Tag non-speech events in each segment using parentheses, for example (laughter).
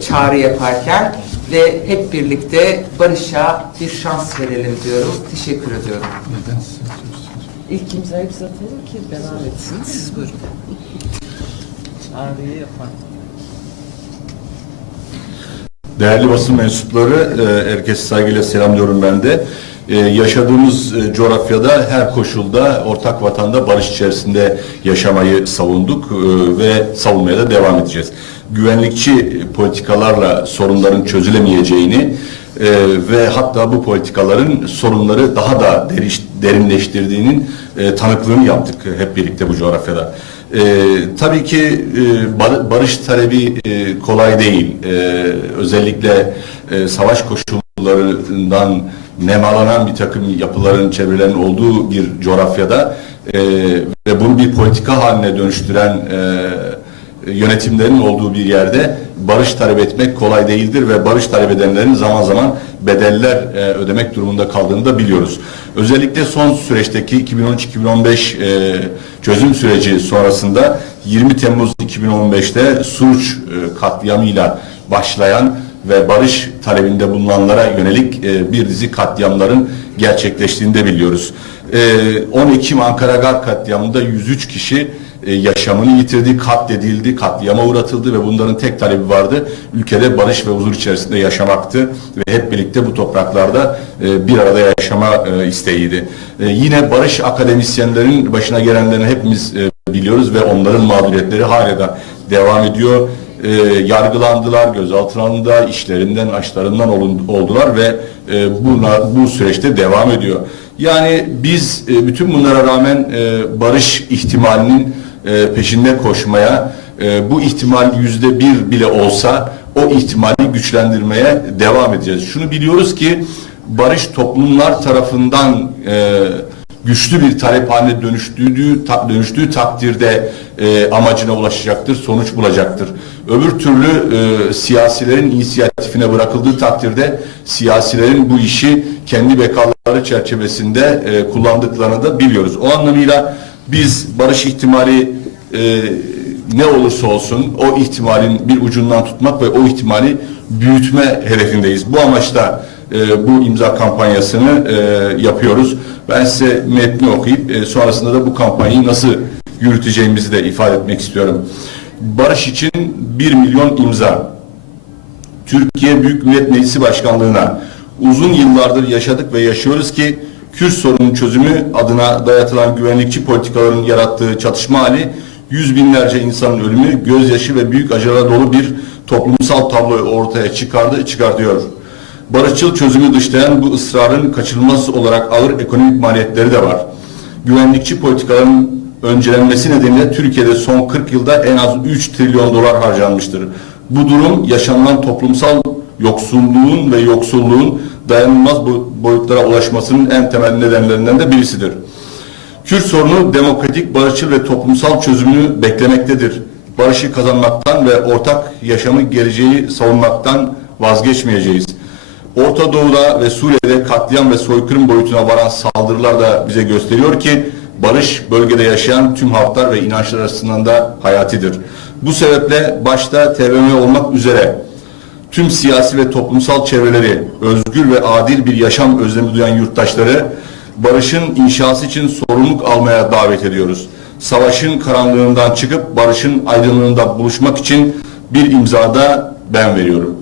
çağrı yaparken ve hep birlikte barışa bir şans verelim diyorum. Teşekkür ediyorum. İlk imzayı biz atalım ki devam etsin. Siz buyurun. Çağrıyı yapan. Değerli basın mensupları, e, herkese saygıyla selamlıyorum ben de. E, yaşadığımız e, coğrafyada her koşulda ortak vatanda barış içerisinde yaşamayı savunduk e, ve savunmaya da devam edeceğiz. Güvenlikçi politikalarla sorunların çözülemeyeceğini e, ve hatta bu politikaların sorunları daha da deriş- derinleştirdiğinin e, tanıklığını yaptık hep birlikte bu coğrafyada. E, tabii ki e, bar- barış talebi e, kolay değil. E, özellikle e, savaş koşullarından nemalanan bir takım yapıların, çevrelerin olduğu bir coğrafyada e, ve bunu bir politika haline dönüştüren e, yönetimlerin olduğu bir yerde barış talep etmek kolay değildir ve barış talep edenlerin zaman zaman bedeller e, ödemek durumunda kaldığını da biliyoruz. Özellikle son süreçteki 2013-2015 e, çözüm süreci sonrasında 20 Temmuz 2015'te Suruç e, katliamıyla başlayan ve barış talebinde bulunanlara yönelik e, bir dizi katliamların gerçekleştiğini de biliyoruz. E, 10 Ekim Ankara Gar katliamında 103 kişi e, yaşamını yitirdi, katledildi, katliama uğratıldı ve bunların tek talebi vardı. Ülkede barış ve huzur içerisinde yaşamaktı ve hep birlikte bu topraklarda e, bir arada yaşama e, isteğiydi. E, yine barış akademisyenlerin başına gelenlerini hepimiz biliyoruz ve onların mağduriyetleri hala da devam ediyor. E, yargılandılar, gözaltına alındılar, işlerinden, açlarından oldular ve e, buna, bu süreçte devam ediyor. Yani biz e, bütün bunlara rağmen e, barış ihtimalinin e, peşinde koşmaya, e, bu ihtimal yüzde bir bile olsa o ihtimali güçlendirmeye devam edeceğiz. Şunu biliyoruz ki barış toplumlar tarafından e, güçlü bir talep haline dönüştüğü, dönüştüğü takdirde amacına ulaşacaktır, sonuç bulacaktır. Öbür türlü e, siyasilerin inisiyatifine bırakıldığı takdirde siyasilerin bu işi kendi bekaları çerçevesinde e, kullandıklarını da biliyoruz. O anlamıyla biz barış ihtimali e, ne olursa olsun o ihtimalin bir ucundan tutmak ve o ihtimali büyütme hedefindeyiz. Bu amaçla e, bu imza kampanyasını e, yapıyoruz. Ben size metni okuyup e, sonrasında da bu kampanyayı nasıl yürüteceğimizi de ifade etmek istiyorum. Barış için 1 milyon imza. Türkiye Büyük Millet Meclisi Başkanlığı'na uzun yıllardır yaşadık ve yaşıyoruz ki Kürt sorunun çözümü adına dayatılan güvenlikçi politikaların yarattığı çatışma hali yüz binlerce insanın ölümü, gözyaşı ve büyük acılara dolu bir toplumsal tabloyu ortaya çıkardı, çıkartıyor. Barışçıl çözümü dışlayan bu ısrarın kaçınılmaz olarak ağır ekonomik maliyetleri de var. Güvenlikçi politikaların öncelenmesi nedeniyle Türkiye'de son 40 yılda en az 3 trilyon dolar harcanmıştır. Bu durum yaşanılan toplumsal yoksulluğun ve yoksulluğun dayanılmaz bo- boyutlara ulaşmasının en temel nedenlerinden de birisidir. Kürt sorunu demokratik, barışçıl ve toplumsal çözümünü beklemektedir. Barışı kazanmaktan ve ortak yaşamı geleceği savunmaktan vazgeçmeyeceğiz. Orta Doğu'da ve Suriye'de katliam ve soykırım boyutuna varan saldırılar da bize gösteriyor ki barış bölgede yaşayan tüm halklar ve inançlar açısından da hayatidir. Bu sebeple başta TBMM olmak üzere tüm siyasi ve toplumsal çevreleri özgür ve adil bir yaşam özlemi duyan yurttaşları barışın inşası için sorumluluk almaya davet ediyoruz. Savaşın karanlığından çıkıp barışın aydınlığında buluşmak için bir imzada ben veriyorum.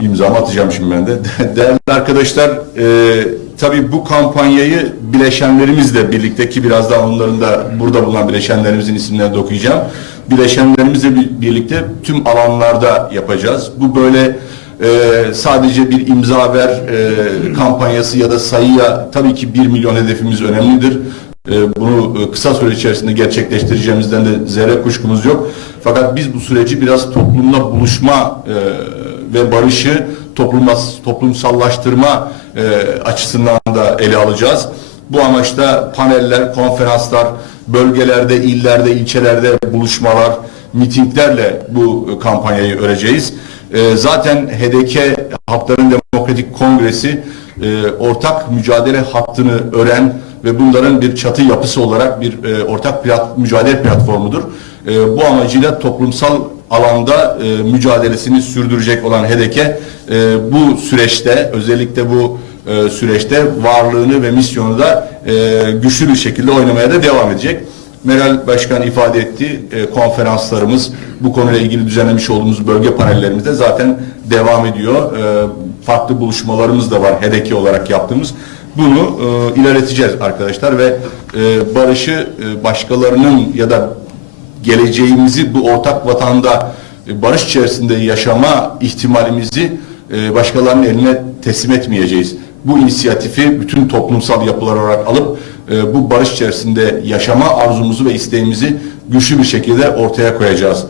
İmzamı atacağım şimdi ben de. (laughs) Değerli arkadaşlar, e, tabii bu kampanyayı bileşenlerimizle birlikte ki birazdan onların da burada bulunan bileşenlerimizin isimlerini de okuyacağım. Bileşenlerimizle bir- birlikte tüm alanlarda yapacağız. Bu böyle e, sadece bir imza ver e, kampanyası ya da sayıya tabii ki bir milyon hedefimiz önemlidir. E, bunu e, kısa süre içerisinde gerçekleştireceğimizden de zerre kuşkumuz yok. Fakat biz bu süreci biraz toplumla buluşma e, ve barışı toplumsallaştırma e, açısından da ele alacağız. Bu amaçta paneller, konferanslar, bölgelerde, illerde, ilçelerde buluşmalar, mitinglerle bu kampanyayı öreceğiz. E, zaten HDK Halkların Demokratik Kongresi e, ortak mücadele hattını ören ve bunların bir çatı yapısı olarak bir e, ortak plat, mücadele platformudur. E, bu amacıyla toplumsal alanda mücadelesini sürdürecek olan e, bu süreçte özellikle bu e, süreçte varlığını ve misyonu da e, güçlü bir şekilde oynamaya da devam edecek. Meral Başkan ifade etti. E, konferanslarımız, bu konuyla ilgili düzenlemiş olduğumuz bölge panellerimizde zaten devam ediyor. E, farklı buluşmalarımız da var HEDEK'i olarak yaptığımız. Bunu e, ilerleteceğiz arkadaşlar ve e, barışı e, başkalarının ya da geleceğimizi bu ortak vatanda e, barış içerisinde yaşama ihtimalimizi e, başkalarının eline teslim etmeyeceğiz. Bu inisiyatifi bütün toplumsal yapılar olarak alıp e, bu barış içerisinde yaşama arzumuzu ve isteğimizi güçlü bir şekilde ortaya koyacağız.